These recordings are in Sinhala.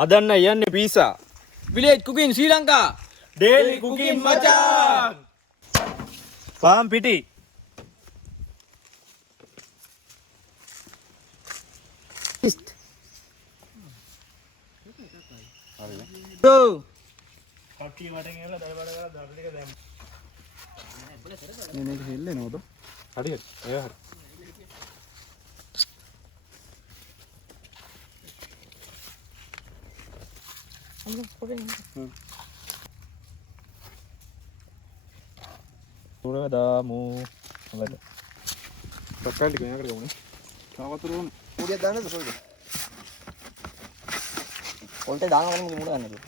හදන්න යන්නේ pizza. Village cooking Sri Lanka. Daily cooking මචං. පාම් පිටි. හරිද? කට්ටිය වටෙන් එලා දය බඩ කරලා දඩ ටික දැම්ම. නේ නේ හෙල්ලේ නෝද? හරියට. ඒ හරි. Udah damu. Enggak ada. Sekali kayaknya kerja ini. Sama turun. Udah dana tuh sudah. Kolte dana kan mudah kan itu.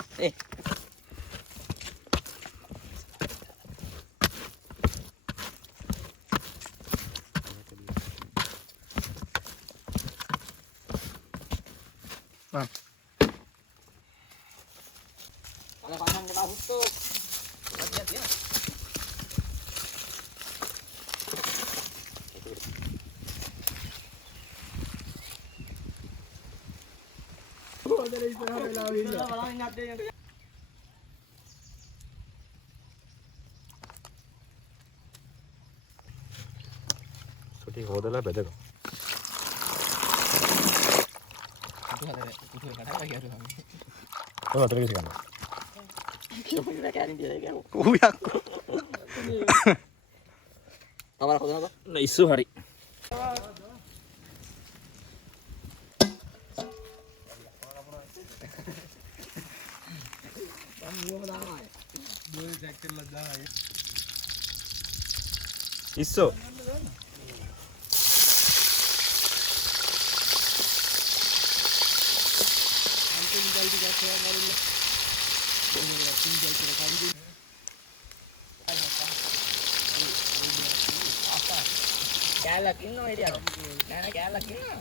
Bang. Kalau paman kita tutup. Lihat ya. Sudah hodala beda kok. Oh, terus kan. Kuyak. Kabar aku apa? Nah, isu hari. Isu. Galak inno ini ada. Nana galak inno.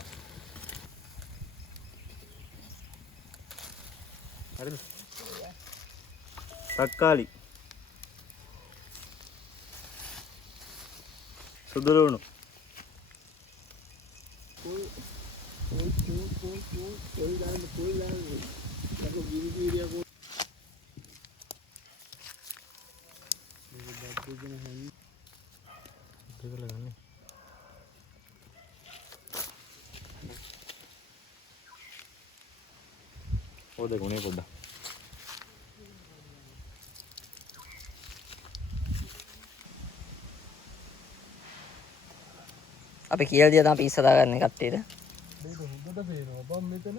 Ada. Takkali. Sudurunu. Oh, देखो नहीं पड़ा අපි කියලා දියා තමයි පිස්ස දාගන්නේ කට්ටියට. මේක හොඳට පේනවා බම් මෙතන.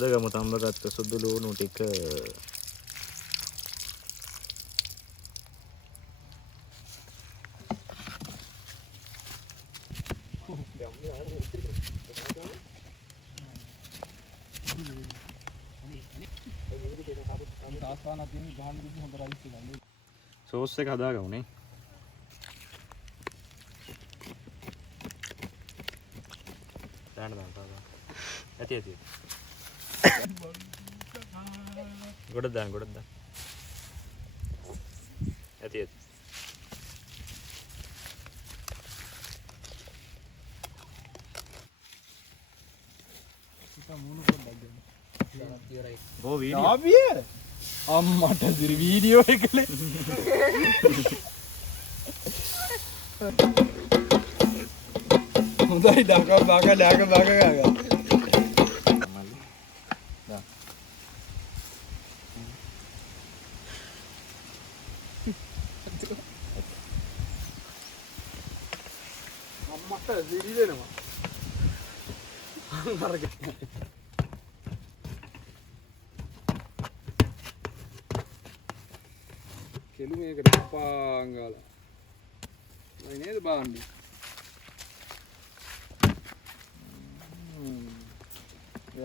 දෙගම තඹ ගත්ත සුදු ලුණු ටික සෝස් එක හදාගමු නේ. දාන්න. ඇති. ගොඩක් දාන්න. ඇති. Oh, video. අම්මට දිරි වීඩියෝ එකලේ හොඳයි ඩාක බාක මට දිවි දෙනවා. අරගෙන. කෙලු මේකට පාංගාලා. මම නේද බාන්නේ.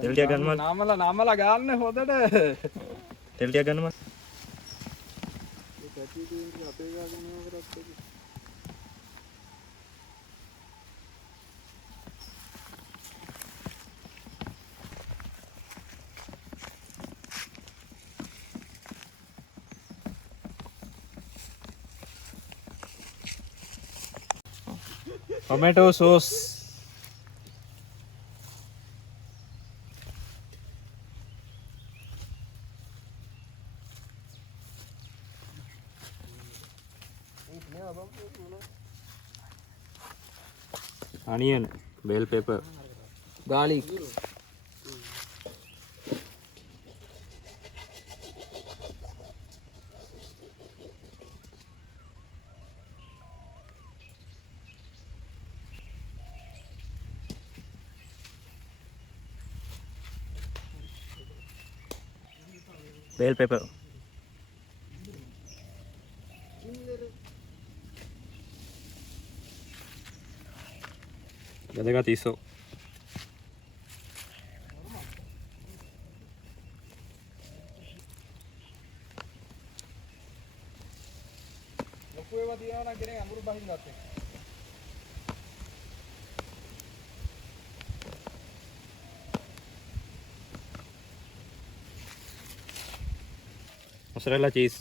තෙල් ටික ගන්නම නාමලා ගන්න හොදට. තෙල් ටික ගන්නම. ඒ පැටි දෙන්නේ අපේ ගාගෙන මේව කරත් එක්ක. tomato sauce onion bell pepper garlic bell pepper වැදගත් ඉස්සෝ ලොකු ඒවා තියනවා නම් කෙනෙක් අඟුරු බහින් ගත්තේ. mozzarella cheese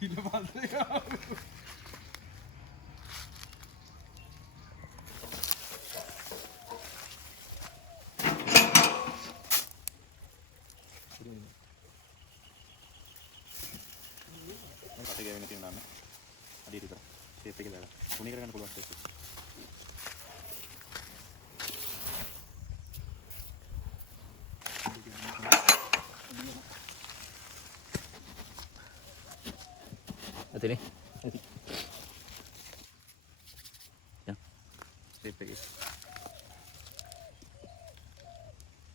ඊට පස්සේ අත ගෑවෙන තියෙන නාම අඩියට විතර ෂේප් එකේ දාලා උණි කරගන්න පුළුවන් ෂේප් එක අතනේ ඇති යා ෂේප් එකේ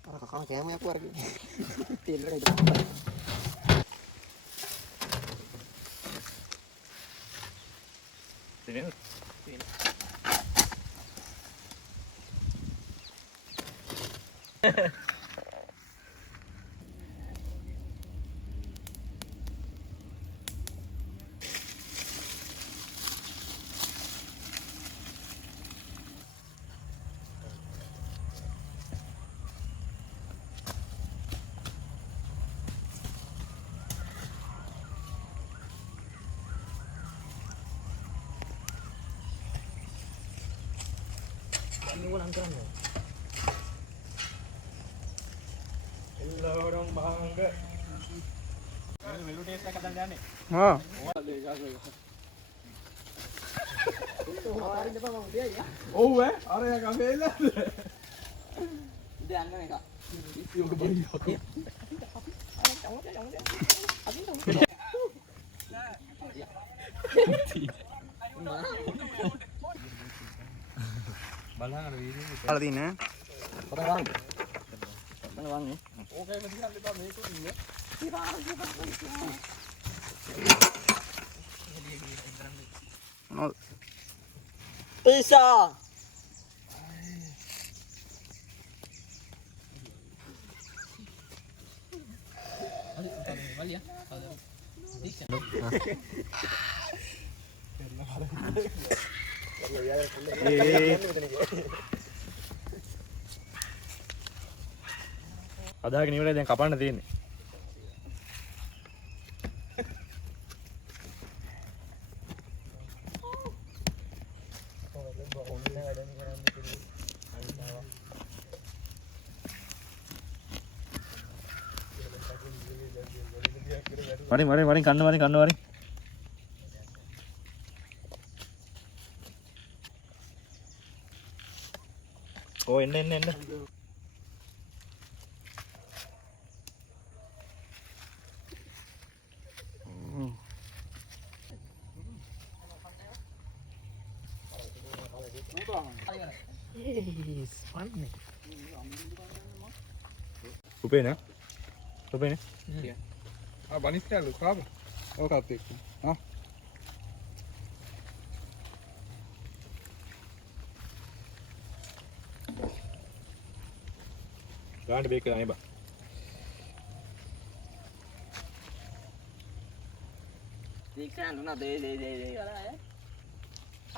අර කකන කෑමයක් වර්ගේ තෙල් එක තේරෙනවද නිවලන් කරන්නේ එල්ලවඩම් භාංග මෙලු ටේස්ට් එකක් හදන්න යන්නේ හා ඔව් අර යා ගමේලද දැන් යන්න එක බලහන් අර වීඩියෝ එක අර දින පොත ගන්න මම වන්නේ ඕකේ මෙතන දෙපා මේක ඉන්නේ මොනවද පීසා අදාගෙන ඉවරයි දැන් කපන්න තියෙන්නේ වරින් කන්න වරින් ඕ එන්න එන්න එන්න. උපේන උපේන බනිත් කැල්ලු කාප ඕකත් එක්ක ගාන්න බේක් කරලා නේ බා. දීක්ෂණ දුනා දේ ගලා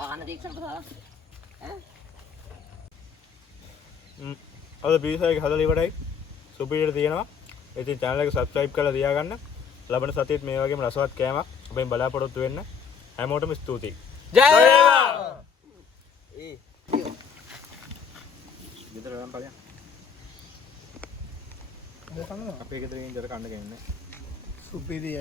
ආන දීක්ෂණ පුතා අද පිරිසයික හදලා ඉවරයි. සුපිරියට තියෙනවා. ඉතින් channel එක subscribe කරලා තියාගන්න. ලබන සතියේත් මේ වගේම රසවත් කෑමක් ඔබෙන් බලාපොරොත්තු වෙන්න. හැමෝටම ස්තුතියි. ජය වේවා ගෙදර ගමන් ඵලයන්. අපේ ගෙදර ඉඳලා කන්න ගෙන්නේ. සුපිරිය